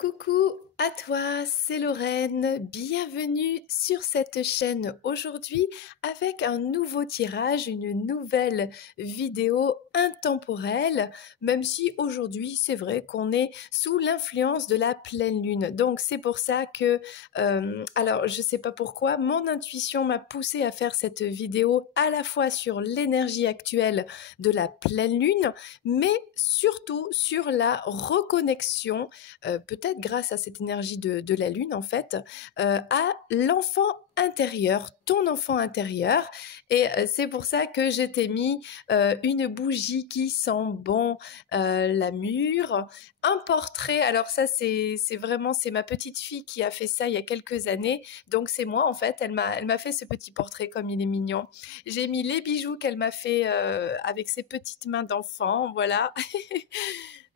Coucou à toi, c'est Lorraine. Bienvenue sur cette chaîne aujourd'hui avec un nouveau tirage, une nouvelle vidéo intemporelle, même si aujourd'hui c'est vrai qu'on est sous l'influence de la pleine lune. Donc c'est pour ça que, alors je sais pas pourquoi, mon intuition m'a poussé à faire cette vidéo à la fois sur l'énergie actuelle de la pleine lune, mais surtout sur la reconnexion peut-être grâce à cette énergie de la lune en fait, à l'enfant intérieur, ton enfant intérieur. Et c'est pour ça que je t'ai mis une bougie qui sent bon la mûre, un portrait. Alors ça c'est vraiment c'est ma petite fille qui a fait ça il y a quelques années. Donc c'est moi en fait. Elle m'a fait ce petit portrait comme il est mignon. J'ai mis les bijoux qu'elle m'a fait avec ses petites mains d'enfant. Voilà.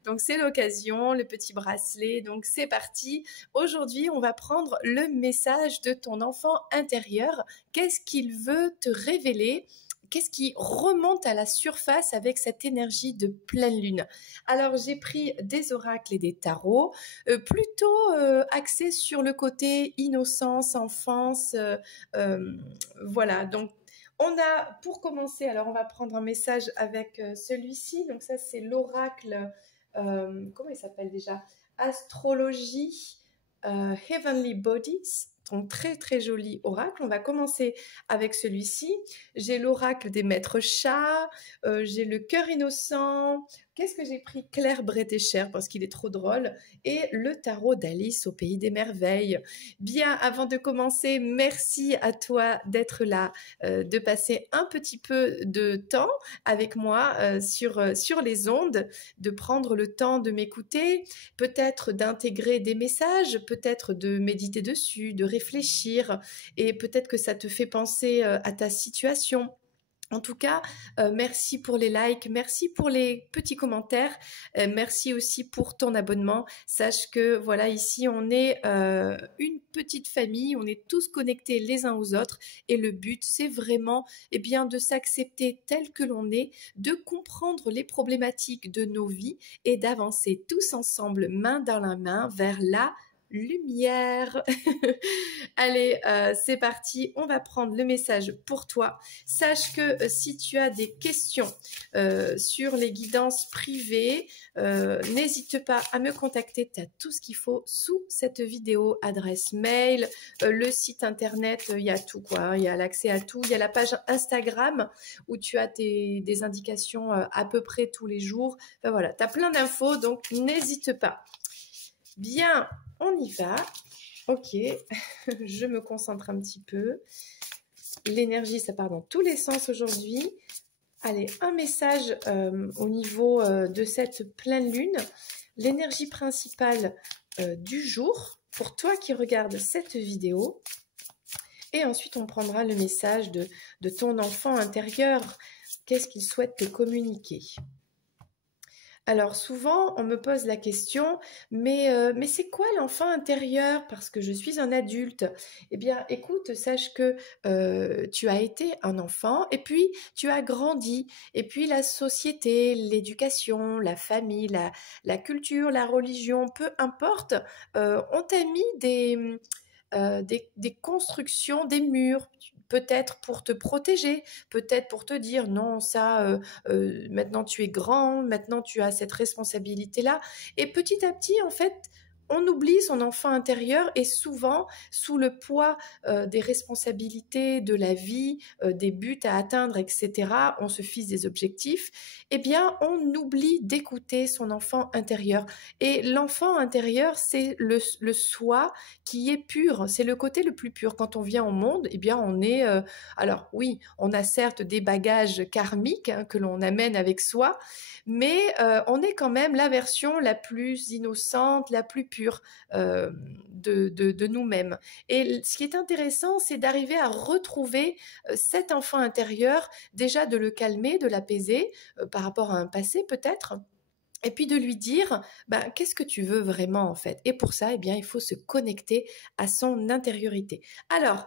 Donc c'est l'occasion, le petit bracelet, donc c'est parti. Aujourd'hui, on va prendre le message de ton enfant intérieur. Qu'est-ce qu'il veut te révéler? Qu'est-ce qui remonte à la surface avec cette énergie de pleine lune? Alors j'ai pris des oracles et des tarots, plutôt axés sur le côté innocence, enfance. Voilà, donc on a, pour commencer, alors on va prendre un message avec celui-ci. Donc ça c'est l'oracle comment il s'appelle déjà? Astrologie Heavenly Bodies. Donc très très joli oracle. On va commencer avec celui-ci. J'ai l'oracle des maîtres chats, j'ai le cœur innocent. Qu'est-ce que j'ai pris? Claire Bretécher parce qu'il est trop drôle. Et le tarot d'Alice au pays des merveilles. Bien, avant de commencer, merci à toi d'être là, de passer un petit peu de temps avec moi sur les ondes, de prendre le temps de m'écouter, peut-être d'intégrer des messages, peut-être de méditer dessus, de réfléchir, et peut-être que ça te fait penser à ta situation. En tout cas, merci pour les likes, merci pour les petits commentaires, merci aussi pour ton abonnement. Sache que voilà, ici on est une petite famille, on est tous connectés les uns aux autres et le but c'est vraiment bien de s'accepter tel que l'on est, de comprendre les problématiques de nos vies et d'avancer tous ensemble main dans la main vers la lumière. Allez, c'est parti, on va prendre le message pour toi. Sache que si tu as des questions sur les guidances privées, n'hésite pas à me contacter. Tu as tout ce qu'il faut sous cette vidéo, adresse mail, le site internet, il y a tout quoi, il y a l'accès à tout. Il y a la page Instagram où tu as des indications à peu près tous les jours. Enfin voilà, tu as plein d'infos, donc n'hésite pas. Bien, on y va. Ok, je me concentre un petit peu. L'énergie, ça part dans tous les sens aujourd'hui. Allez, un message au niveau de cette pleine lune. L'énergie principale du jour pour toi qui regardes cette vidéo. Et ensuite, on prendra le message de ton enfant intérieur. Qu'est-ce qu'il souhaite te communiquer ? Alors souvent, on me pose la question, mais c'est quoi l'enfant intérieur? Parce que je suis un adulte. Eh bien, écoute, sache que tu as été un enfant et puis tu as grandi. Et puis la société, l'éducation, la famille, la culture, la religion, peu importe, on t'a mis des constructions, des murs, peut-être pour te protéger, peut-être pour te dire non, ça, maintenant tu es grand, maintenant tu as cette responsabilité-là. Et petit à petit, en fait, on oublie son enfant intérieur et souvent, sous le poids des responsabilités de la vie, des buts à atteindre, etc., on se fixe des objectifs, eh bien, on oublie d'écouter son enfant intérieur. Et l'enfant intérieur, c'est le soi qui est pur, c'est le côté le plus pur. Quand on vient au monde, eh bien, on est... alors oui, on a certes des bagages karmiques que l'on amène avec soi, mais on est quand même la version la plus innocente, la plus pure de nous-mêmes. Et ce qui est intéressant, c'est d'arriver à retrouver cet enfant intérieur, déjà de le calmer, de l'apaiser par rapport à un passé peut-être. Et puis de lui dire, qu'est-ce que tu veux vraiment en fait? Et pour ça, eh bien, il faut se connecter à son intériorité. Alors,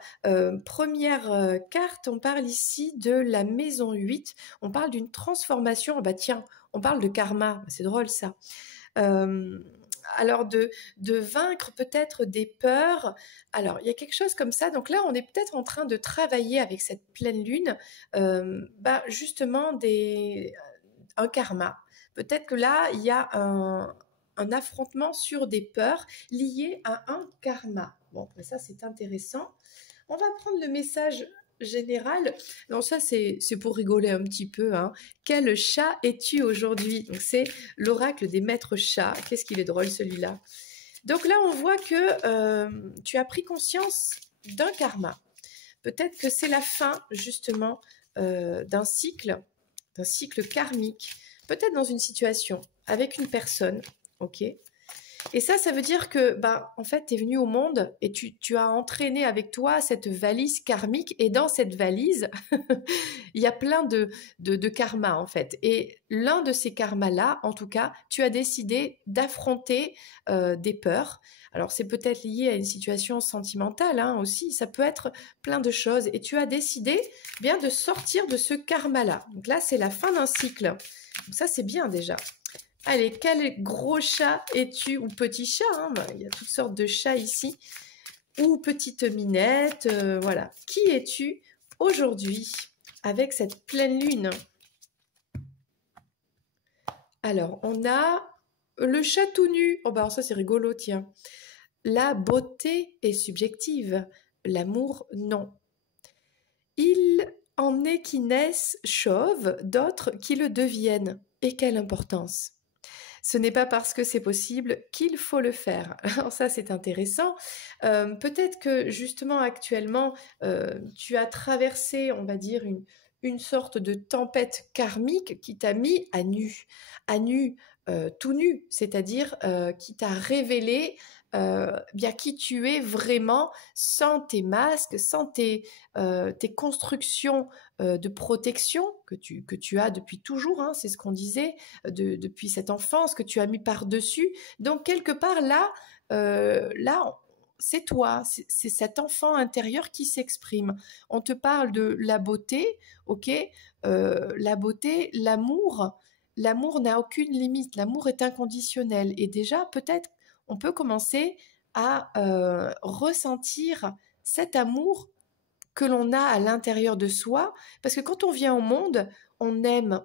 première carte, on parle ici de la maison 8. On parle d'une transformation. Tiens, on parle de karma. C'est drôle ça. Euh, alors de vaincre peut-être des peurs. Alors, il y a quelque chose comme ça. Donc là, on est peut-être en train de travailler avec cette pleine lune, justement un karma. Peut-être que là, il y a un affrontement sur des peurs liées à un karma. Bon, ça, c'est intéressant. On va prendre le message général. Non, ça, c'est pour rigoler un petit peu, hein. Quel chat es-tu aujourd'hui? Donc, c'est l'oracle des maîtres chats. Qu'est-ce qu'il est drôle, celui-là. Donc là, on voit que tu as pris conscience d'un karma. Peut-être que c'est la fin, justement, d'un cycle karmique. Peut-être dans une situation avec une personne, ok? Et ça veut dire que, en fait, tu es venu au monde et tu as entraîné avec toi cette valise karmique. Et dans cette valise, il y a plein de karmas, en fait. Et l'un de ces karmas-là, en tout cas, tu as décidé d'affronter des peurs. Alors, c'est peut-être lié à une situation sentimentale, hein, aussi. Ça peut être plein de choses. Et tu as décidé bien de sortir de ce karma-là. Donc là, c'est la fin d'un cycle. Donc ça, c'est bien déjà. Allez, quel gros chat es-tu? Ou petit chat, hein, il y a toutes sortes de chats ici. Ou petite minette, voilà. Qui es-tu aujourd'hui avec cette pleine lune? Alors, on a le chat tout nu. Oh, ça, c'est rigolo, tiens. La beauté est subjective. L'amour, non. Il en est qui naissent chauves, d'autres qui le deviennent. Et quelle importance! Ce n'est pas parce que c'est possible qu'il faut le faire. Alors ça, c'est intéressant. Peut-être que justement, actuellement, tu as traversé, on va dire, une sorte de tempête karmique qui t'a mis à nu, tout nu, c'est-à-dire qui t'a révélé bien qui tu es vraiment sans tes masques, sans tes constructions de protection que tu as depuis toujours, hein, c'est ce qu'on disait, depuis cette enfance que tu as mis par-dessus. Donc quelque part là, c'est toi, c'est cet enfant intérieur qui s'exprime. On te parle de la beauté, ok, la beauté, l'amour. L'amour n'a aucune limite, l'amour est inconditionnel. Et déjà, peut-être, on peut commencer à ressentir cet amour que l'on a à l'intérieur de soi, parce que quand on vient au monde, on aime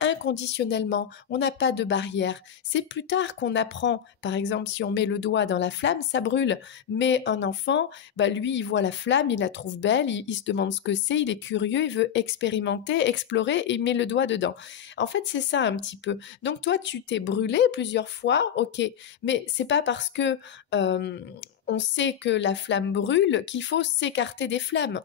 inconditionnellement, on n'a pas de barrière. C'est plus tard qu'on apprend, par exemple, si on met le doigt dans la flamme, ça brûle. Mais un enfant, lui, il voit la flamme, il la trouve belle, il se demande ce que c'est, il est curieux, il veut expérimenter, explorer, et il met le doigt dedans. En fait, c'est ça un petit peu. Donc toi, tu t'es brûlé plusieurs fois, ok, mais c'est pas parce que on sait que la flamme brûle qu'il faut s'écarter des flammes.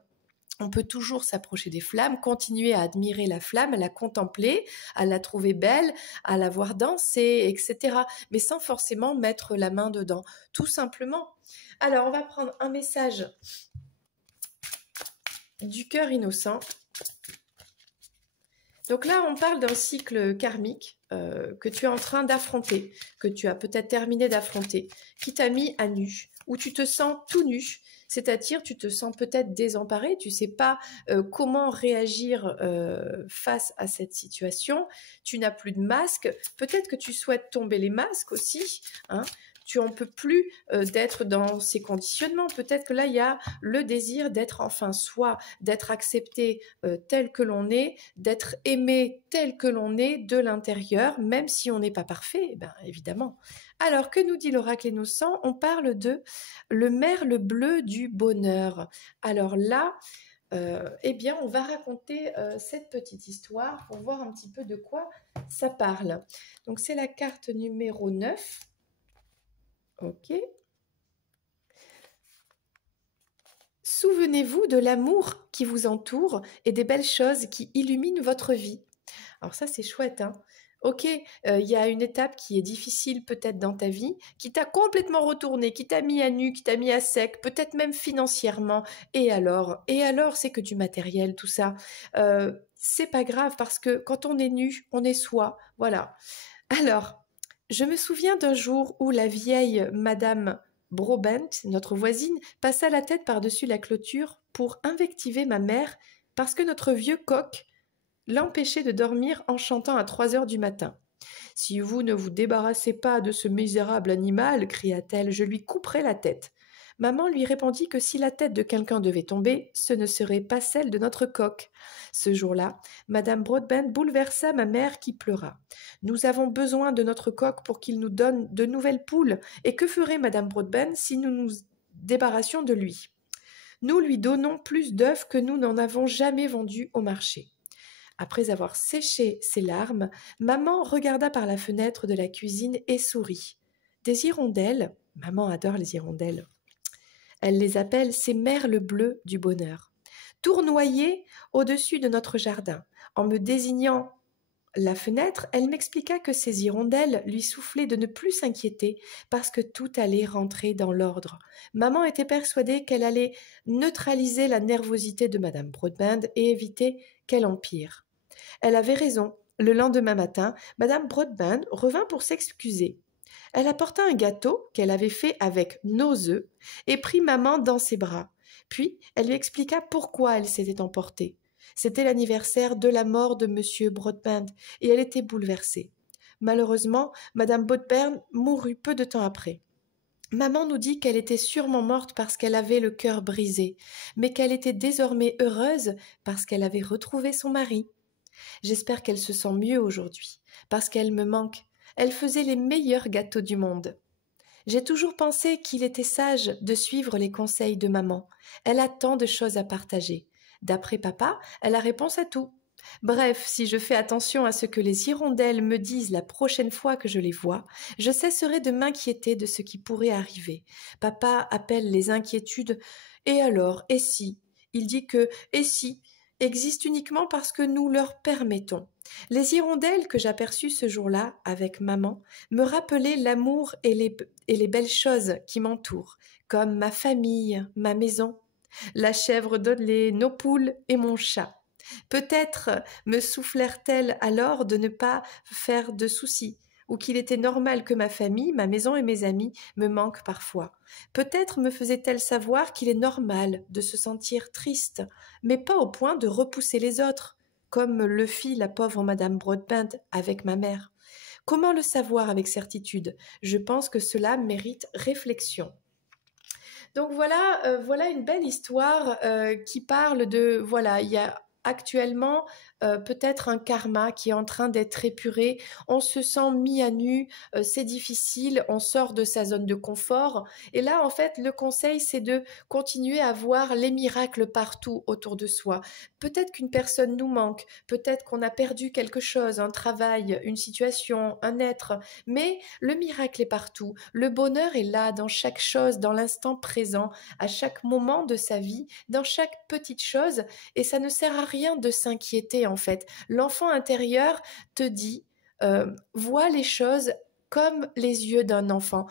On peut toujours s'approcher des flammes, continuer à admirer la flamme, à la contempler, à la trouver belle, à la voir danser, etc. Mais sans forcément mettre la main dedans, tout simplement. Alors, on va prendre un message du cœur innocent. Donc là, on parle d'un cycle karmique que tu es en train d'affronter, que tu as peut-être terminé d'affronter, qui t'a mis à nu, où tu te sens tout nu, c'est-à-dire tu te sens peut-être désemparé, tu ne sais pas comment réagir face à cette situation, tu n'as plus de masque, peut-être que tu souhaites tomber les masques aussi, hein. Tu n'en peux plus d'être dans ces conditionnements. Peut-être que là, il y a le désir d'être enfin soi, d'être accepté tel que l'on est, d'être aimé tel que l'on est de l'intérieur, même si on n'est pas parfait, évidemment. Alors, que nous dit l'oracle innocent? On parle de le merle bleu du bonheur. Alors là, on va raconter cette petite histoire pour voir un petit peu de quoi ça parle. Donc, c'est la carte numéro 9. Ok. Souvenez-vous de l'amour qui vous entoure et des belles choses qui illuminent votre vie. Alors ça, c'est chouette, hein. Ok, il y a une étape qui est difficile peut-être dans ta vie, qui t'a complètement retourné, qui t'a mis à nu, qui t'a mis à sec, peut-être même financièrement. Et alors, c'est que du matériel, tout ça. C'est pas grave parce que quand on est nu, on est soi. Voilà. Alors, je me souviens d'un jour où la vieille Madame Brobent, notre voisine, passa la tête par-dessus la clôture pour invectiver ma mère parce que notre vieux coq l'empêchait de dormir en chantant à 3 heures du matin. Si vous ne vous débarrassez pas de ce misérable animal, cria-t-elle, je lui couperai la tête. Maman lui répondit que si la tête de quelqu'un devait tomber, ce ne serait pas celle de notre coq. Ce jour-là, Madame Broadbent bouleversa ma mère qui pleura. Nous avons besoin de notre coq pour qu'il nous donne de nouvelles poules. Et que ferait Madame Broadbent si nous nous débarrassions de lui? Nous lui donnons plus d'œufs que nous n'en avons jamais vendus au marché. Après avoir séché ses larmes, maman regarda par la fenêtre de la cuisine et sourit. Des hirondelles, maman adore les hirondelles, elle les appelle ses merles bleues du bonheur, tournoyaient au-dessus de notre jardin. En me désignant la fenêtre, elle m'expliqua que ces hirondelles lui soufflaient de ne plus s'inquiéter parce que tout allait rentrer dans l'ordre. Maman était persuadée qu'elle allait neutraliser la nervosité de Madame Broadbent et éviter qu'elle empire. Elle avait raison. Le lendemain matin, Madame Broadbent revint pour s'excuser. Elle apporta un gâteau qu'elle avait fait avec nos œufs et prit maman dans ses bras. Puis elle lui expliqua pourquoi elle s'était emportée. C'était l'anniversaire de la mort de Monsieur Broadbent et elle était bouleversée. Malheureusement, Madame Broadbent mourut peu de temps après. Maman nous dit qu'elle était sûrement morte parce qu'elle avait le cœur brisé, mais qu'elle était désormais heureuse parce qu'elle avait retrouvé son mari. J'espère qu'elle se sent mieux aujourd'hui, parce qu'elle me manque. Elle faisait les meilleurs gâteaux du monde. J'ai toujours pensé qu'il était sage de suivre les conseils de maman. Elle a tant de choses à partager. D'après papa, elle a réponse à tout. Bref, si je fais attention à ce que les hirondelles me disent la prochaine fois que je les vois, je cesserai de m'inquiéter de ce qui pourrait arriver. Papa appelle les inquiétudes « et alors, et si ?» Il dit que « et si ?» existe uniquement parce que nous leur permettons. Les hirondelles que j'aperçus ce jour-là avec maman me rappelaient l'amour et les belles choses qui m'entourent, comme ma famille, ma maison, la chèvre Dudley, nos poules et mon chat. Peut-être me soufflèrent-elles alors de ne pas faire de soucis, ou qu'il était normal que ma famille, ma maison et mes amis me manquent parfois. Peut-être me faisait-elle savoir qu'il est normal de se sentir triste, mais pas au point de repousser les autres, comme le fit la pauvre Madame Broadbent avec ma mère. Comment le savoir avec certitude? Je pense que cela mérite réflexion. Donc voilà, voilà une belle histoire qui parle de, voilà, il y a actuellement peut-être un karma qui est en train d'être épuré, on se sent mis à nu, c'est difficile, on sort de sa zone de confort. Et là, en fait, le conseil, c'est de continuer à voir les miracles partout autour de soi. Peut-être qu'une personne nous manque, peut-être qu'on a perdu quelque chose, un travail, une situation, un être, mais le miracle est partout. Le bonheur est là, dans chaque chose, dans l'instant présent, à chaque moment de sa vie, dans chaque petite chose, et ça ne sert à rien de s'inquiéter en fait. L'enfant intérieur te dit, vois les choses comme les yeux d'un enfant.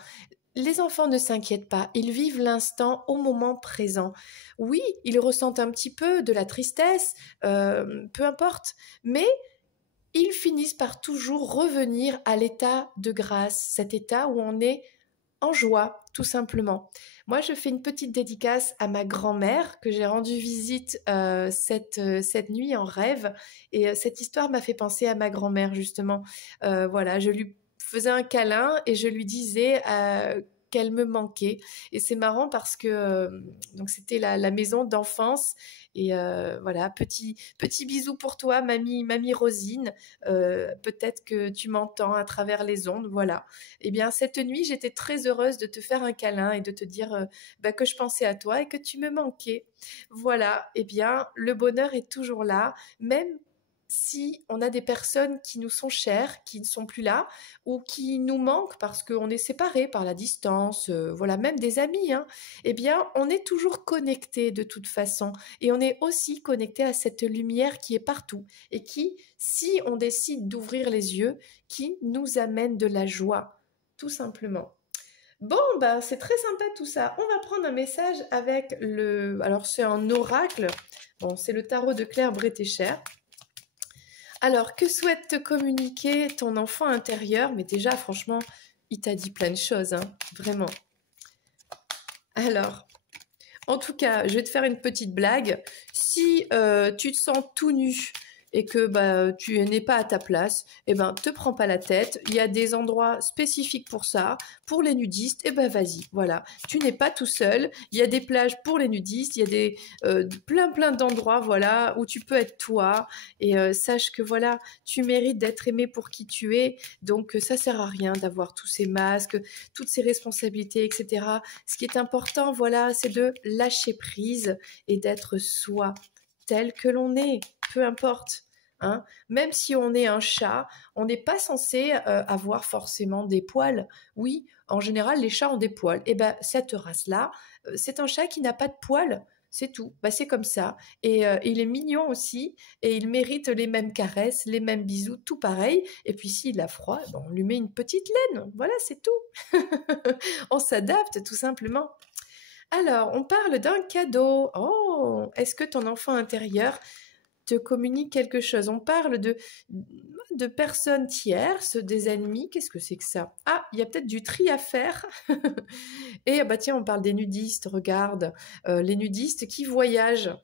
Les enfants ne s'inquiètent pas, ils vivent l'instant au moment présent. Oui, ils ressentent un petit peu de la tristesse, peu importe, mais ils finissent par toujours revenir à l'état de grâce, cet état où on est en joie, tout simplement. Moi, je fais une petite dédicace à ma grand-mère que j'ai rendu visite cette nuit en rêve. Et cette histoire m'a fait penser à ma grand-mère, justement. Voilà, je lui faisais un câlin et je lui disais qu'elle me manquait. Et c'est marrant parce que donc c'était la maison d'enfance. Et voilà, petit bisou pour toi, mamie Rosine. Peut-être que tu m'entends à travers les ondes, voilà. Eh bien, cette nuit, j'étais très heureuse de te faire un câlin et de te dire que je pensais à toi et que tu me manquais. Voilà, eh bien, le bonheur est toujours là, même si on a des personnes qui nous sont chères, qui ne sont plus là, ou qui nous manquent parce qu'on est séparés par la distance, voilà, même des amis, hein, eh bien, on est toujours connecté de toute façon. Et on est aussi connecté à cette lumière qui est partout et qui, si on décide d'ouvrir les yeux, qui nous amène de la joie, tout simplement. Bon, ben, c'est très sympa tout ça. On va prendre un message avec le... Alors, c'est un oracle. Bon, c'est le tarot de Claire Bretécher. Alors, que souhaite te communiquer ton enfant intérieur? Mais déjà, franchement, il t'a dit plein de choses, hein, vraiment. Alors, en tout cas, je vais te faire une petite blague. Si tu te sens tout nu et que bah, tu n'es pas à ta place, eh ben, te prends pas la tête. Il y a des endroits spécifiques pour ça. Pour les nudistes, eh ben, vas-y, voilà. Tu n'es pas tout seul. Il y a des plages pour les nudistes. Il y a plein d'endroits, voilà, où tu peux être toi. Et sache que voilà, tu mérites d'être aimé pour qui tu es. Donc, ça sert à rien d'avoir tous ces masques, toutes ces responsabilités, etc. Ce qui est important, voilà, c'est de lâcher prise et d'être soi, tel que l'on est, peu importe. Hein. Même si on est un chat, on n'est pas censé avoir forcément des poils. Oui, en général, les chats ont des poils. Et ben, cette race-là, c'est un chat qui n'a pas de poils. C'est tout. Bah, c'est comme ça. Et il est mignon aussi. Et il mérite les mêmes caresses, les mêmes bisous, tout pareil. Et puis s'il a froid, ben, on lui met une petite laine. Voilà, c'est tout. On s'adapte tout simplement. Alors, on parle d'un cadeau. Oh, est-ce que ton enfant intérieur te communique quelque chose? On parle de personnes tierces, des ennemis. Qu'est-ce que c'est que ça? Ah, il y a peut-être du tri à faire. Et bah tiens, on parle des nudistes. Regarde, les nudistes qui voyagent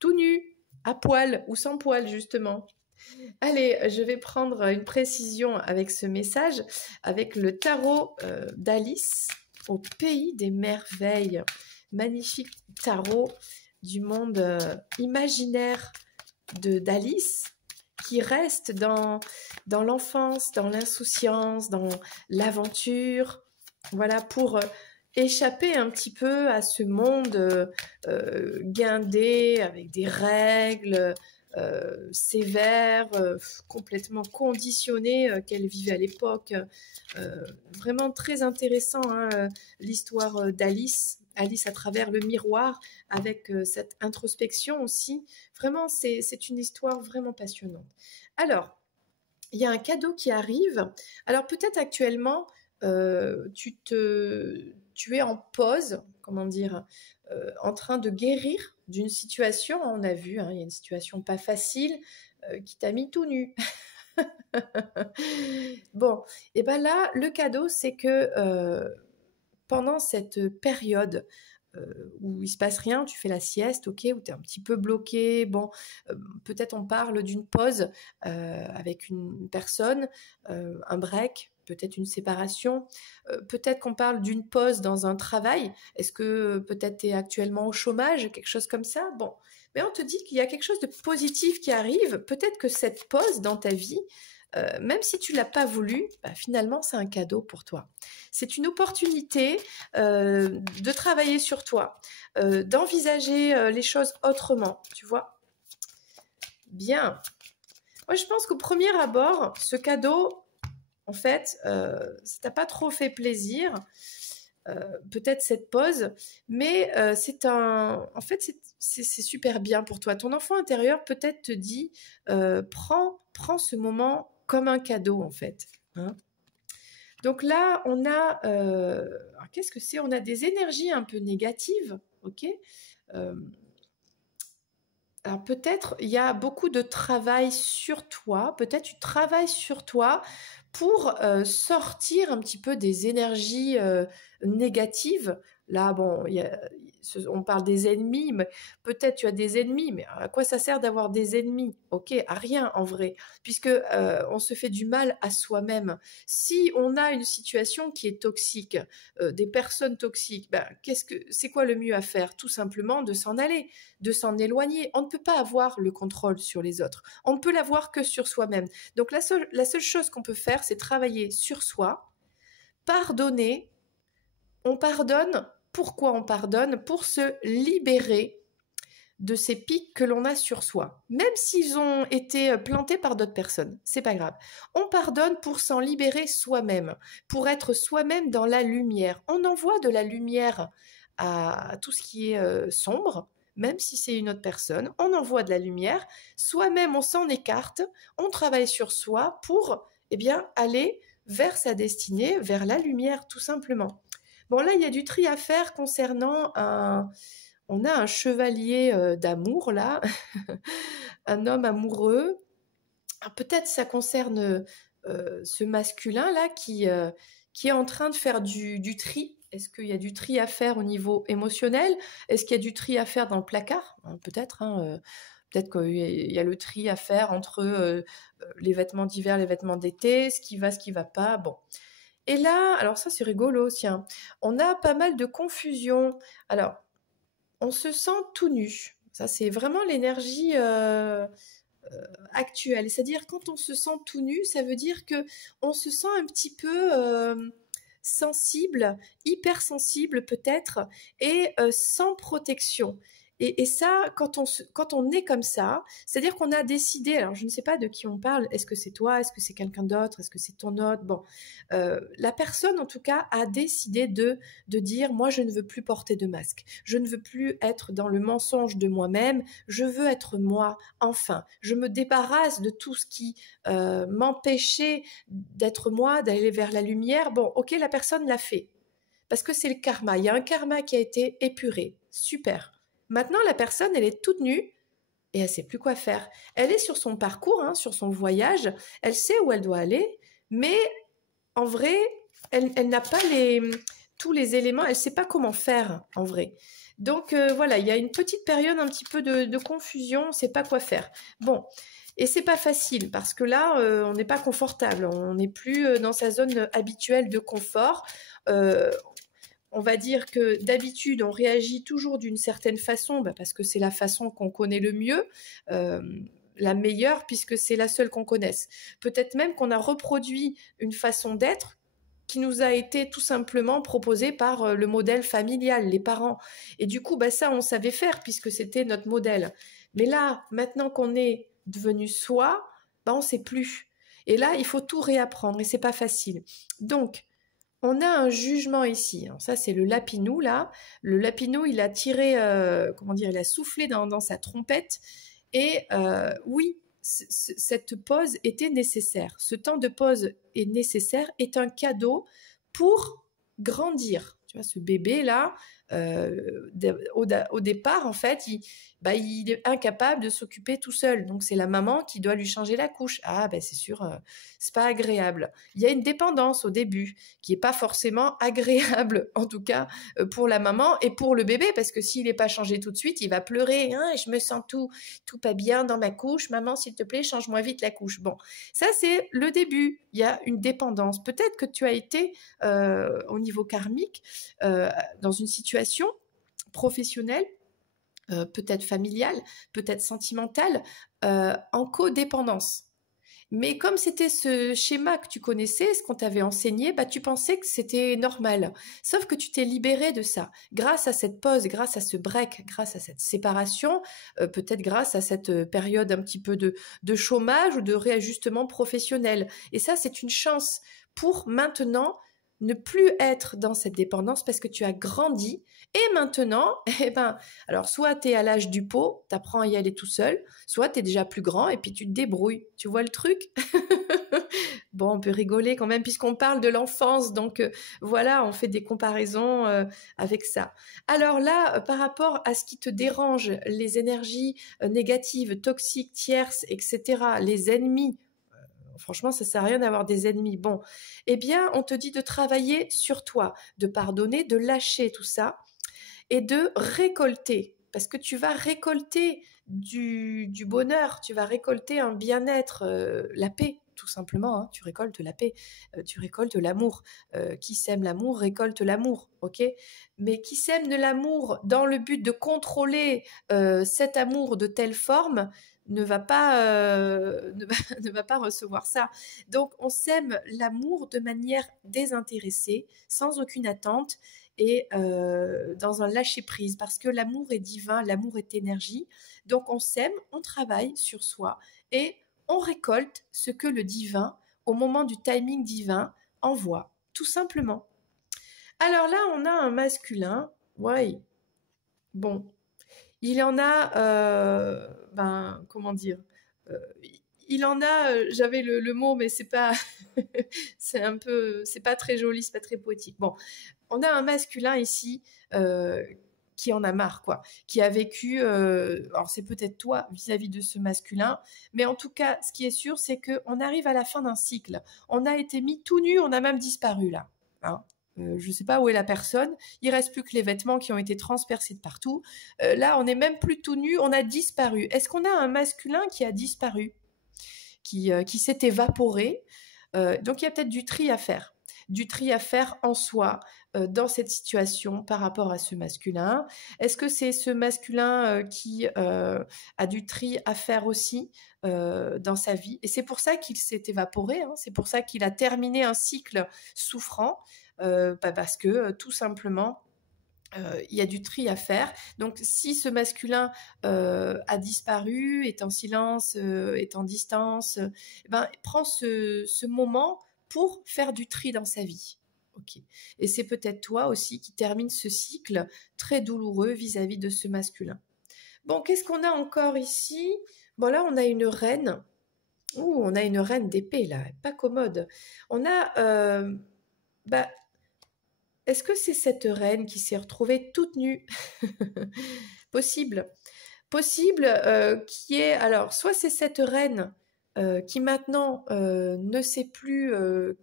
tout nus, à poil ou sans poil justement. Allez, je vais prendre une précision avec ce message, avec le tarot d'Alice au pays des merveilles. Magnifique tarot du monde imaginaire d'Alice qui reste dans l'enfance, dans l'insouciance, dans l'aventure. Voilà, pour échapper un petit peu à ce monde guindé avec des règles sévères, complètement conditionnées qu'elle vivait à l'époque. Vraiment très intéressant, hein, l'histoire d'Alice. Alice à travers le miroir, avec cette introspection aussi. Vraiment, c'est une histoire vraiment passionnante. Alors, il y a un cadeau qui arrive. Alors peut-être actuellement, tu es en pause, comment dire, en train de guérir d'une situation. On a vu, hein, il y a une situation pas facile qui t'a mis tout nu. Bon, et ben là, le cadeau, c'est que pendant cette période où il se passe rien, tu fais la sieste, ok, où tu es un petit peu bloqué, bon, peut-être on parle d'une pause avec une personne, un break, peut-être une séparation, peut-être qu'on parle d'une pause dans un travail, est-ce que peut-être tu es actuellement au chômage, quelque chose comme ça, bon, mais on te dit qu'il y a quelque chose de positif qui arrive, peut-être que cette pause dans ta vie, même si tu l'as pas voulu, bah, finalement c'est un cadeau pour toi. C'est une opportunité de travailler sur toi, d'envisager les choses autrement, tu vois. Bien. Moi je pense qu'au premier abord, ce cadeau, en fait, ça t'a pas trop fait plaisir. Peut-être cette pause, mais en fait c'est super bien pour toi. Ton enfant intérieur peut-être te dit prends ce moment comme un cadeau en fait. Hein. Donc là on a qu'est-ce que c'est? On a des énergies un peu négatives, ok. Euh, alors peut-être il y a beaucoup de travail sur toi. Peut-être tu travailles sur toi pour sortir un petit peu des énergies négatives. Là, bon, on parle des ennemis, mais peut-être tu as des ennemis, mais à quoi ça sert d'avoir des ennemis? Ok, à rien en vrai, puisque on se fait du mal à soi-même. Si on a une situation qui est toxique, des personnes toxiques, ben, c'est quoi le mieux à faire? Tout simplement de s'en aller, de s'en éloigner. On ne peut pas avoir le contrôle sur les autres. On ne peut l'avoir que sur soi-même. Donc la seule chose qu'on peut faire, c'est travailler sur soi, pardonner. On pardonne. Pourquoi on pardonne? Pour se libérer de ces pics que l'on a sur soi, même s'ils ont été plantés par d'autres personnes, c'est pas grave. On pardonne pour s'en libérer soi-même, pour être soi-même dans la lumière. On envoie de la lumière à tout ce qui est sombre, même si c'est une autre personne, on envoie de la lumière, soi-même on s'en écarte, on travaille sur soi pour eh bien, aller vers sa destinée, vers la lumière tout simplement. Bon là, il y a du tri à faire concernant on a un chevalier d'amour là, un homme amoureux. Peut-être ça concerne ce masculin là qui est en train de faire du tri. Est-ce qu'il y a du tri à faire au niveau émotionnel? Est-ce qu'il y a du tri à faire dans le placard? Peut-être, hein, Peut-être qu'il y a le tri à faire entre les vêtements d'hiver, les vêtements d'été, ce qui va pas. Bon. Et là, alors ça c'est rigolo, tiens, on a pas mal de confusion. Alors, on se sent tout nu. Ça c'est vraiment l'énergie actuelle. C'est-à-dire quand on se sent tout nu, ça veut dire que on se sent un petit peu sensible, hypersensible peut-être, et sans protection. Et ça, quand on est comme ça, c'est-à-dire qu'on a décidé, alors je ne sais pas de qui on parle, est-ce que c'est toi, est-ce que c'est quelqu'un d'autre, est-ce que c'est ton autre, bon, la personne en tout cas a décidé de dire, moi je ne veux plus porter de masque, je ne veux plus être dans le mensonge de moi-même, je veux être moi, enfin, je me débarrasse de tout ce qui m'empêchait d'être moi, d'aller vers la lumière. Bon, ok, la personne l'a fait. Parce que c'est le karma. Il y a un karma qui a été épuré. Super. Maintenant, la personne, elle est toute nue et elle ne sait plus quoi faire. Elle est sur son parcours, hein, sur son voyage. Elle sait où elle doit aller, mais en vrai, elle n'a pas tous les éléments. Elle ne sait pas comment faire, en vrai. Donc voilà, il y a une petite période un petit peu de confusion. On ne sait pas quoi faire. Bon. Et c'est pas facile parce que là, on n'est pas confortable, on n'est plus dans sa zone habituelle de confort. Euh, on va dire que d'habitude, on réagit toujours d'une certaine façon, parce que c'est la façon qu'on connaît le mieux, euh, la meilleure, puisque c'est la seule qu'on connaisse. Peut-être même qu'on a reproduit une façon d'être qui nous a été tout simplement proposée par le modèle familial, les parents. Et du coup, ça, on savait faire puisque c'était notre modèle. Mais là, maintenant qu'on est devenu soi, on ne sait plus. Et là, il faut tout réapprendre et c'est pas facile. Donc, on a un jugement ici. Alors ça, c'est le lapinou, là. Le lapinou, il a tiré, comment dire, il a soufflé dans sa trompette. Et oui, cette pause était nécessaire. Ce temps de pause est nécessaire, est un cadeau pour grandir. Tu vois, ce bébé-là, au départ, en fait, il est incapable de s'occuper tout seul. Donc, c'est la maman qui doit lui changer la couche. Ah, c'est sûr, c'est pas agréable. Il y a une dépendance au début qui est pas forcément agréable, en tout cas pour la maman et pour le bébé, parce que s'il n'est pas changé tout de suite, il va pleurer. Hein, je me sens tout pas bien dans ma couche. Maman, s'il te plaît, change-moi vite la couche. Bon, ça, c'est le début. Il y a une dépendance. Peut-être que tu as été au niveau karmique dans une situation professionnelle, peut-être familiale, peut-être sentimentale, en codépendance. Mais comme c'était ce schéma que tu connaissais, ce qu'on t'avait enseigné, tu pensais que c'était normal. Sauf que tu t'es libéré de ça. Grâce à cette pause, grâce à ce break, grâce à cette séparation, peut-être grâce à cette période un petit peu de chômage ou de réajustement professionnel. Et ça, c'est une chance pour maintenant ne plus être dans cette dépendance parce que tu as grandi. Et maintenant, alors soit tu es à l'âge du pot, tu apprends à y aller tout seul, soit tu es déjà plus grand et puis tu te débrouilles. Tu vois le truc? Bon, on peut rigoler quand même puisqu'on parle de l'enfance, donc voilà, on fait des comparaisons avec ça. Alors là, par rapport à ce qui te dérange, les énergies négatives, toxiques, tierces, etc., les ennemis, franchement, ça sert à rien d'avoir des ennemis. Bon, eh bien, on te dit de travailler sur toi, de pardonner, de lâcher tout ça et de récolter. Parce que tu vas récolter du bonheur, tu vas récolter un bien-être, la paix, tout simplement. Hein. Tu récoltes la paix, tu récoltes l'amour. Qui sème l'amour récolte l'amour, ok? Mais qui sème de l'amour dans le but de contrôler cet amour de telle forme, ne va pas, ne va pas recevoir ça. Donc, on sème l'amour de manière désintéressée, sans aucune attente et dans un lâcher-prise, parce que l'amour est divin, l'amour est énergie. Donc, on sème, on travaille sur soi et on récolte ce que le divin, au moment du timing divin, envoie, tout simplement. Alors là, on a un masculin, ouais, bon, il en a, comment dire, euh, il en a, j'avais le mot, mais c'est pas, c'est un peu, c'est pas très joli, c'est pas très poétique. Bon, on a un masculin ici qui en a marre, quoi, qui a vécu, alors c'est peut-être toi vis-à-vis de ce masculin, mais en tout cas, ce qui est sûr, c'est qu'on arrive à la fin d'un cycle. On a été mis tout nu, on a même disparu là. Hein. je ne sais pas où est la personne, il reste plus que les vêtements qui ont été transpercés de partout. Là, on n'est même plus tout nu, on a disparu. Est-ce qu'on a un masculin qui a disparu, qui s'est évaporé? Donc, il y a peut-être du tri à faire. Du tri à faire en soi dans cette situation par rapport à ce masculin. Est-ce que c'est ce masculin qui a du tri à faire aussi dans sa vie? Et c'est pour ça qu'il s'est évaporé, hein, c'est pour ça qu'il a terminé un cycle souffrant, parce que tout simplement, il y a du tri à faire. Donc, si ce masculin a disparu, est en silence, est en distance, ben, prends ce moment pour faire du tri dans sa vie. Ok. Et c'est peut-être toi aussi qui termine ce cycle très douloureux vis-à-vis de ce masculin. Bon, qu'est-ce qu'on a encore ici? Bon, là, on a une reine. Ouh, on a une reine d'épée, là, pas commode. On a... bah, est-ce que c'est cette reine qui s'est retrouvée toute nue? Possible. Possible qui est... Alors, soit c'est cette reine qui maintenant ne sait plus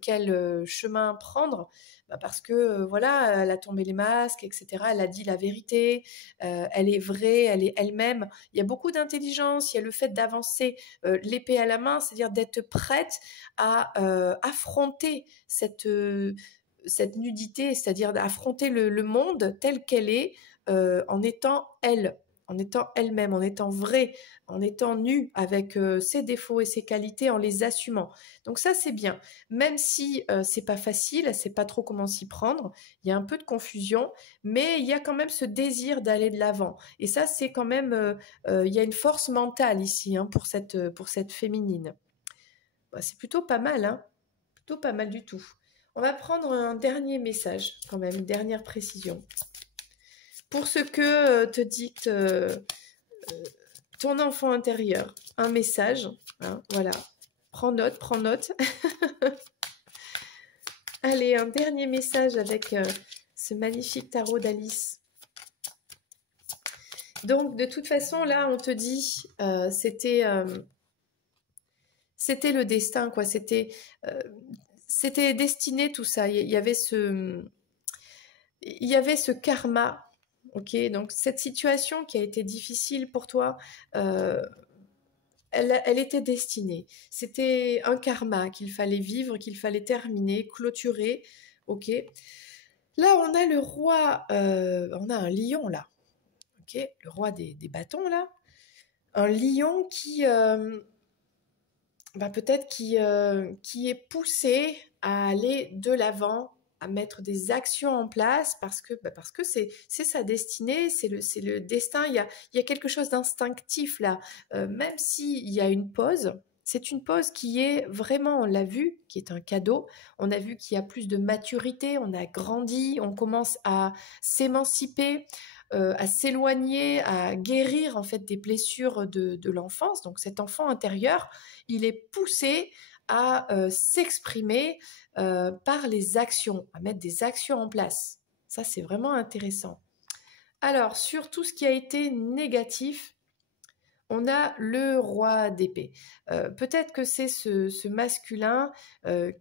quel chemin prendre, bah, parce que voilà, elle a tombé les masques, etc. Elle a dit la vérité, elle est vraie, elle est elle-même. Il y a beaucoup d'intelligence, il y a le fait d'avancer l'épée à la main, c'est-à-dire d'être prête à affronter cette nudité, c'est-à-dire d'affronter le monde tel qu'elle est en étant elle, en étant elle-même, en étant vraie, en étant nue avec ses défauts et ses qualités, en les assumant. Donc ça, c'est bien. Même si c'est pas facile, elle sait pas trop comment s'y prendre, il y a un peu de confusion, mais il y a quand même ce désir d'aller de l'avant. Et ça, c'est quand même, il y a une force mentale ici hein, pour cette féminine. Bah, c'est plutôt pas mal, hein, plutôt pas mal du tout. On va prendre un dernier message, quand même, une dernière précision. Pour ce que te dicte ton enfant intérieur, un message, hein, voilà. Prends note, prends note. Allez, un dernier message avec ce magnifique tarot d'Alice. Donc, de toute façon, là, on te dit, c'était le destin, quoi. C'était destiné, tout ça. Il y avait ce karma. Ok, donc cette situation qui a été difficile pour toi, elle était destinée. C'était un karma qu'il fallait vivre, qu'il fallait terminer, clôturer. Ok. Là, on a le roi, on a un lion là. Ok, le roi des bâtons là. Un lion qui, peut-être qui est poussé à aller de l'avant, à mettre des actions en place parce que c'est sa destinée, c'est le destin. Il y a quelque chose d'instinctif là, même s'il y a une pause. C'est une pause qui est vraiment, on l'a vu, qui est un cadeau. On a vu qu'il y a plus de maturité, on a grandi, on commence à s'émanciper, à s'éloigner, à guérir en fait des blessures de l'enfance. Donc cet enfant intérieur, il est poussé à s'exprimer par les actions, à mettre des actions en place. Ça, c'est vraiment intéressant. Alors, sur tout ce qui a été négatif, on a le roi d'épée. Peut-être que c'est ce masculin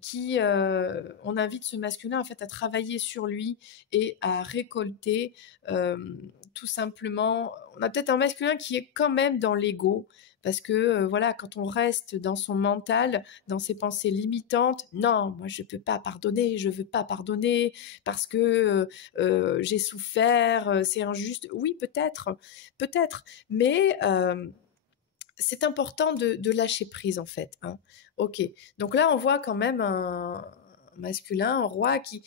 qui... on invite ce masculin en fait à travailler sur lui et à récolter tout simplement... On a peut-être un masculin qui est quand même dans l'ego, parce que voilà, quand on reste dans son mental, dans ses pensées limitantes, non, moi je peux pas pardonner, je veux pas pardonner parce que j'ai souffert, c'est injuste. Oui, peut-être, mais c'est important de lâcher prise en fait. Hein. Ok, donc là on voit quand même un masculin, un roi qui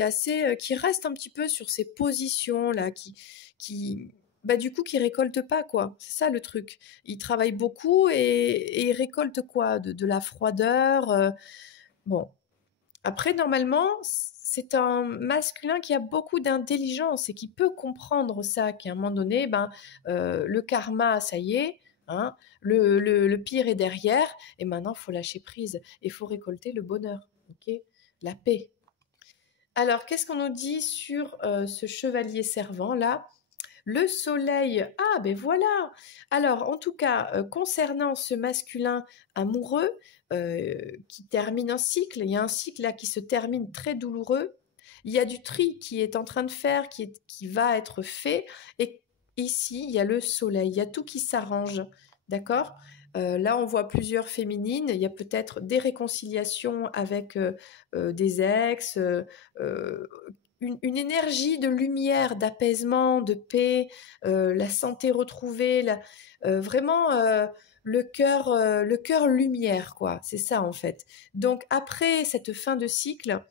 reste un petit peu sur ses positions là, qui du coup qui récolte pas quoi. C'est ça le truc. Il travaille beaucoup et il récolte quoi? De la froideur. Bon, après normalement c'est un masculin qui a beaucoup d'intelligence et qui peut comprendre ça, qu'à un moment donné, le karma, ça y est, hein, le pire est derrière, et maintenant il faut lâcher prise et il faut récolter le bonheur, ok, la paix. Alors, qu'est-ce qu'on nous dit sur ce chevalier servant là? Le soleil, ah ben voilà. Alors, en tout cas, concernant ce masculin amoureux qui termine un cycle, il y a un cycle là qui se termine très douloureux. il y a du tri qui est en train de faire, qui va être fait. Et ici, il y a le soleil, il y a tout qui s'arrange, d'accord? Là, on voit plusieurs féminines. Il y a peut-être des réconciliations avec des ex, une énergie de lumière, d'apaisement, de paix, la santé retrouvée, vraiment le cœur lumière, quoi. C'est ça en fait. Donc après cette fin de cycle,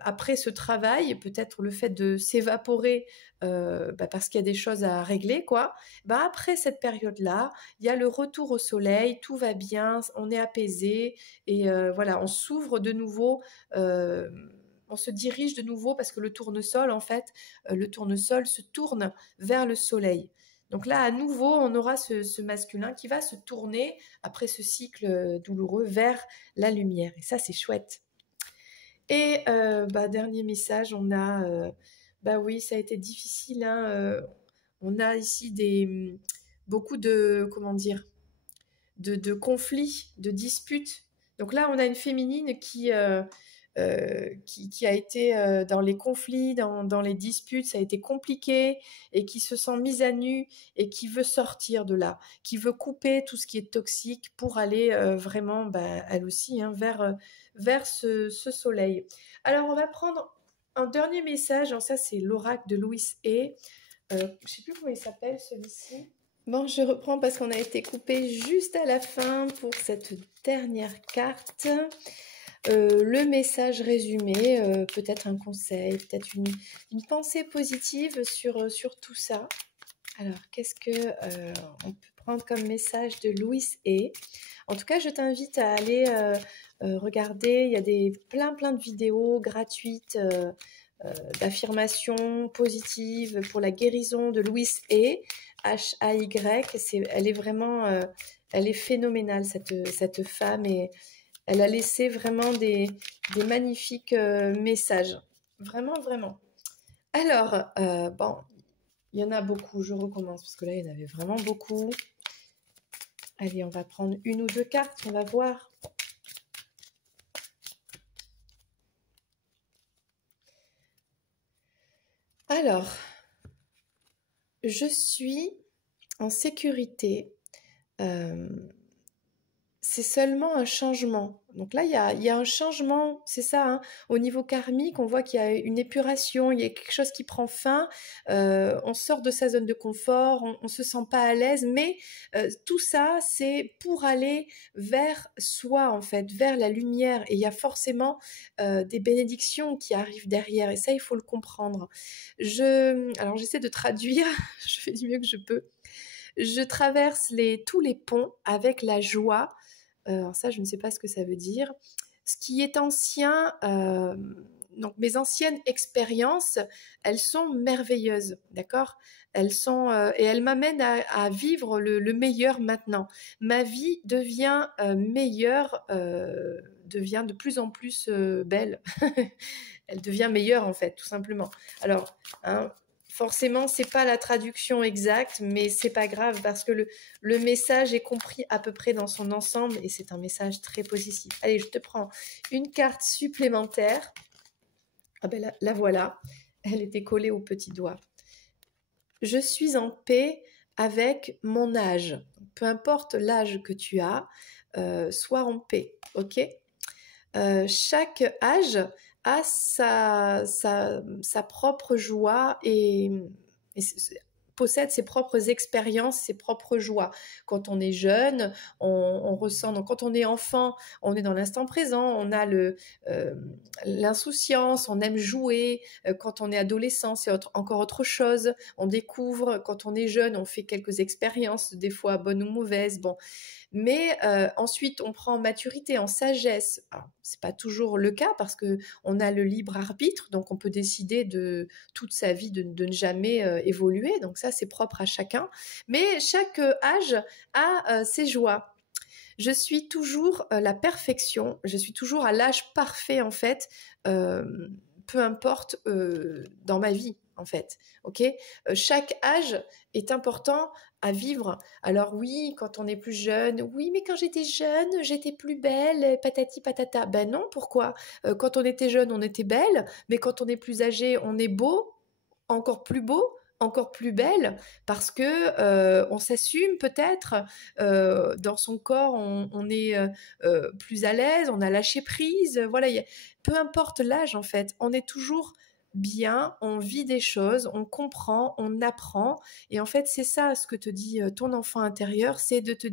après ce travail, peut-être le fait de s'évaporer parce qu'il y a des choses à régler, quoi. Après cette période-là, il y a le retour au soleil, tout va bien, on est apaisé et voilà, on s'ouvre de nouveau. On se dirige de nouveau parce que le tournesol, en fait, le tournesol se tourne vers le soleil. Donc là, à nouveau, on aura ce masculin qui va se tourner après ce cycle douloureux vers la lumière. Et ça, c'est chouette. Et dernier message, on a, oui, ça a été difficile, hein, on a ici beaucoup de, comment dire, de conflits, de disputes. Donc là, on a une féminine qui a été dans les conflits, dans les disputes, ça a été compliqué et qui se sent mise à nu et qui veut sortir de là, qui veut couper tout ce qui est toxique pour aller vraiment, elle aussi, hein, vers ce soleil. Alors, on va prendre un dernier message. Alors ça, c'est l'oracle de Louis Hay. Je ne sais plus comment il s'appelle, celui-ci. Bon, je reprends parce qu'on a été coupé juste à la fin pour cette dernière carte. Le message résumé, peut-être un conseil, peut-être une pensée positive sur tout ça. Alors, qu'est-ce que on peut prendre comme message de Louis Hay? En tout cas, je t'invite à aller regarder. Il y a plein de vidéos gratuites d'affirmations positives pour la guérison de Louis Hay, Hay. Elle est vraiment, elle est phénoménale cette femme et elle a laissé vraiment des magnifiques messages. Vraiment, vraiment. Alors, il y en a beaucoup. Je recommence parce que là, il y en avait vraiment beaucoup. Allez, on va prendre une ou deux cartes. On va voir. Alors, je suis en sécurité. C'est seulement un changement. Donc là, il y a un changement, c'est ça, hein, au niveau karmique, on voit qu'il y a une épuration, il y a quelque chose qui prend fin, on sort de sa zone de confort, on ne se sent pas à l'aise, mais tout ça, c'est pour aller vers soi, en fait, vers la lumière. Et il y a forcément des bénédictions qui arrivent derrière, et ça, il faut le comprendre. Alors, j'essaie de traduire, je fais du mieux que je peux. Je traverse tous les ponts avec la joie. Alors ça, je ne sais pas ce que ça veut dire. Ce qui est ancien, donc mes anciennes expériences, elles sont merveilleuses, d'accord? Elles sont et elles m'amènent à vivre le meilleur maintenant. Ma vie devient meilleure, devient de plus en plus belle. Elle devient meilleure en fait, tout simplement. Alors, hein, forcément, c'est pas la traduction exacte, mais c'est pas grave parce que le message est compris à peu près dans son ensemble et c'est un message très positif. Allez, je te prends une carte supplémentaire. Ah ben la voilà, elle était collée au petit doigt. Je suis en paix avec mon âge. Peu importe l'âge que tu as, sois en paix, ok? Chaque âge a sa propre joie et possède ses propres expériences, ses propres joies. Quand on est jeune, on ressent, donc quand on est enfant, on est dans l'instant présent, on a l'insouciance, on aime jouer. Quand on est adolescent, c'est encore autre chose. On découvre, quand on est jeune, on fait quelques expériences, des fois bonnes ou mauvaises. Bon. Mais ensuite, on prend en maturité, en sagesse. C'est pas toujours le cas parce que on a le libre arbitre, donc on peut décider de toute sa vie de ne jamais évoluer. Donc ça, c'est propre à chacun. Mais chaque âge a ses joies. Je suis toujours la perfection. Je suis toujours à l'âge parfait en fait. Peu importe dans ma vie. en fait, ok? Chaque âge est important à vivre. Alors oui, quand on est plus jeune, oui, mais quand j'étais jeune, j'étais plus belle, patati patata. Ben non, pourquoi? Quand on était jeune, on était belle, mais quand on est plus âgé, on est beau, encore plus belle, parce que on s'assume peut-être dans son corps, on est plus à l'aise, on a lâché prise. Voilà, peu importe l'âge en fait, on est toujours bien, on vit des choses, on comprend, on apprend. Et en fait, c'est ça ce que te dit ton enfant intérieur, c'est de te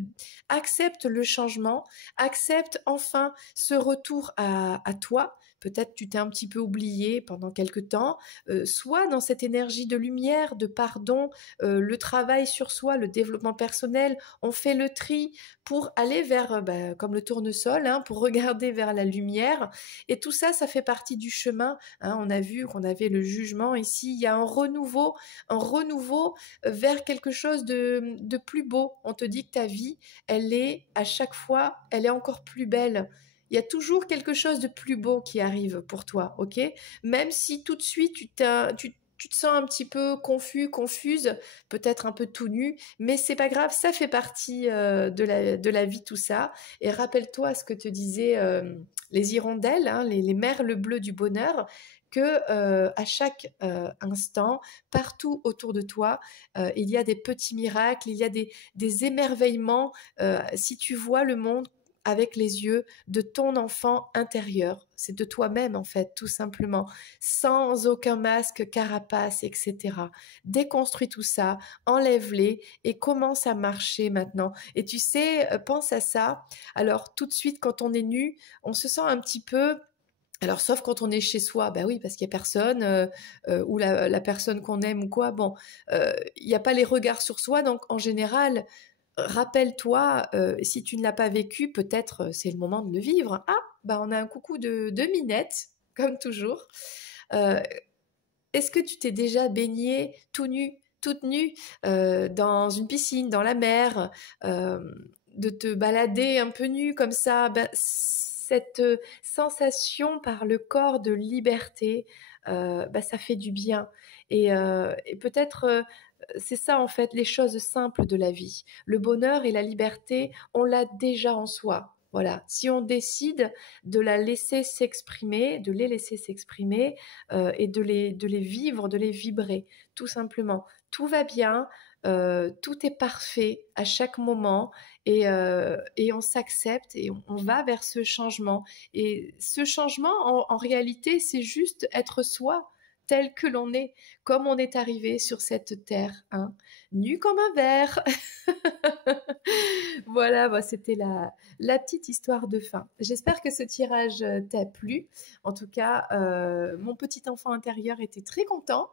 accepte le changement, accepte enfin ce retour à toi. Peut-être tu t'es un petit peu oublié pendant quelque temps, soit dans cette énergie de lumière, de pardon, le travail sur soi, le développement personnel, on fait le tri pour aller vers, comme le tournesol, hein, pour regarder vers la lumière. Et tout ça, ça fait partie du chemin. Hein. On a vu qu'on avait le jugement ici. Il y a un renouveau vers quelque chose de plus beau. On te dit que ta vie, elle est à chaque fois, elle est encore plus belle. Il y a toujours quelque chose de plus beau qui arrive pour toi, ok? Même si tout de suite tu te sens un petit peu confus, confuse, peut-être un peu tout nu, mais c'est pas grave, ça fait partie de la vie, tout ça. Et rappelle-toi ce que te disaient les hirondelles, hein, les merles bleues du bonheur, que à chaque instant, partout autour de toi, il y a des petits miracles, il y a des émerveillements. Si tu vois le monde avec les yeux de ton enfant intérieur. C'est de toi-même, en fait, tout simplement, sans aucun masque, carapace, etc. Déconstruis tout ça, enlève-les et commence à marcher maintenant. Et tu sais, pense à ça. Alors, tout de suite, quand on est nu, on se sent un petit peu... Alors, sauf quand on est chez soi, bah oui, parce qu'il n'y a personne, ou la personne qu'on aime ou quoi, bon, il n'y a pas les regards sur soi, donc en général, rappelle-toi, si tu ne l'as pas vécu, peut-être c'est le moment de le vivre. Ah, bah on a un coucou de Minette, comme toujours. Euh, Est-ce que tu t'es déjà baigné tout nu, toute nue, dans une piscine, dans la mer, euh, de te balader un peu nu comme ça, ben, cette sensation par le corps de liberté, ben, ça fait du bien. Et peut-être c'est ça en fait, les choses simples de la vie. Le bonheur et la liberté, on l'a déjà en soi. Voilà, si on décide de la laisser s'exprimer, de les laisser s'exprimer et de les vivre, de les vibrer, tout simplement. Tout va bien, tout est parfait à chaque moment et on s'accepte et on va vers ce changement. Et ce changement, en réalité, c'est juste être soi tel que l'on est, comme on est arrivé sur cette terre, hein, nu comme un verre. Voilà, bah, c'était la petite histoire de fin. J'espère que ce tirage t'a plu. En tout cas, mon petit enfant intérieur était très content.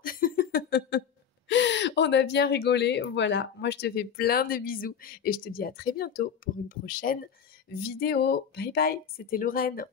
On a bien rigolé. Voilà, moi je te fais plein de bisous et je te dis à très bientôt pour une prochaine vidéo. Bye bye, c'était Lorraine.